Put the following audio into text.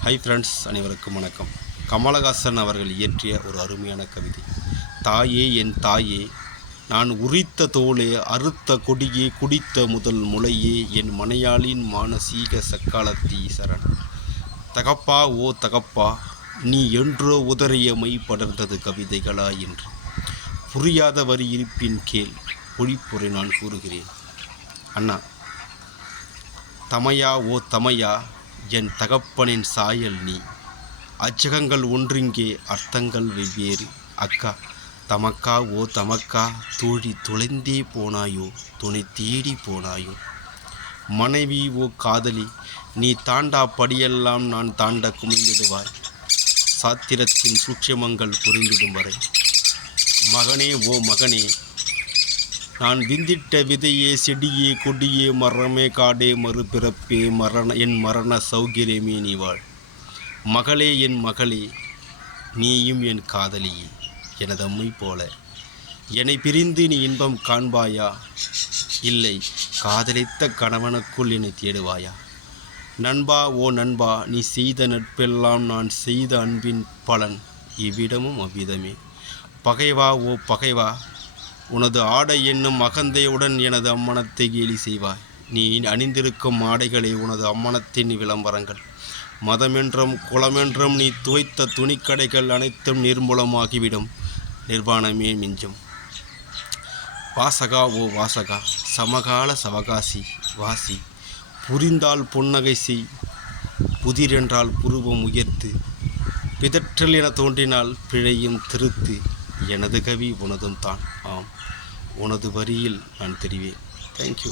Hi friends, அனைவருக்கும் வணக்கம். கமலஹாசன் அவர்கள் இயற்றிய ஒரு அருமையான கவிதை. தாயே என் தாயே, நான் உரித்த தோளே, அறுத்த கொடியே, குடித்த முதல் முளையே, என் மனையாளின் மானசீக சக்காலத்தி சரண். தகப்பா ஓ தகப்பா, நீ என்றோ உதறிய மை படர்ந்தது கவிதைகளா என்று. புரியாத வரி இருப்பின் கேள், பொழிப்புரை நான் கூறுகிறேன். அண்ணா, தமையா ஓ தமையா, என் தகப்பனின் சாயல் நீ. அச்சகங்கள் ஒன்றிங்கே, அர்த்தங்கள் வெவ்வேறு. அக்கா தமக்கா ஓ தமக்கா, தோழி தொலைந்தே போனாயோ, துணை தேடி போனாயோ. மனைவி ஓ காதலி, நீ தாண்டா படியெல்லாம் நான் தாண்ட குமிழ்ந்திடுவாய். சாத்திரத்தின் சூட்சமங்கள் புரிந்திடும் வரை. மகனே ஓ மகனே, நான் விந்திட்ட விதையே, செடியே, கொடியே, மரமே, காடே, மறுபிறப்பே, என் மரண சௌகரியமே நீ வாழ். மகளே என் மகளே, நீயும் என் காதலியே, எனது அம்மை போல. என்னை பிரிந்து நீ இன்பம் காண்பாயா? இல்லை, காதலித்த கணவனுக்குள் என்னை தேடுவாயா? நண்பா ஓ நண்பா, நீ செய்த நட்பெல்லாம் நான் செய்த அன்பின் பலன், இவ்விடமும் அவ்விதமே. பகைவா ஓ பகைவா, உனது ஆடை என்னும் அகந்தையுடன் எனது அம்மனத்தை கேலி செய்வாய். நீ அணிந்திருக்கும் ஆடைகளே உனது அம்மனத்தின் விளம்பரங்கள். மதமென்றும் குலமென்றும் நீ துவைத்த துணிக்கடைகள் அனைத்தும் நிர்மூலமாகிவிடும். நிர்வாணமே மிஞ்சும். வாசகா ஓ வாசகா, சமகால சவகாசி வாசி. புரிந்தால் புன்னகை செய், புதிரென்றால் புருவம் உயர்த்து. பிதற்றல் என தோன்றினால் பிழையும் திருத்து. எனது கவி உனதும் தான். ஆம், உனது வரியில் நான் தெரிவேன். தேங்க்யூ.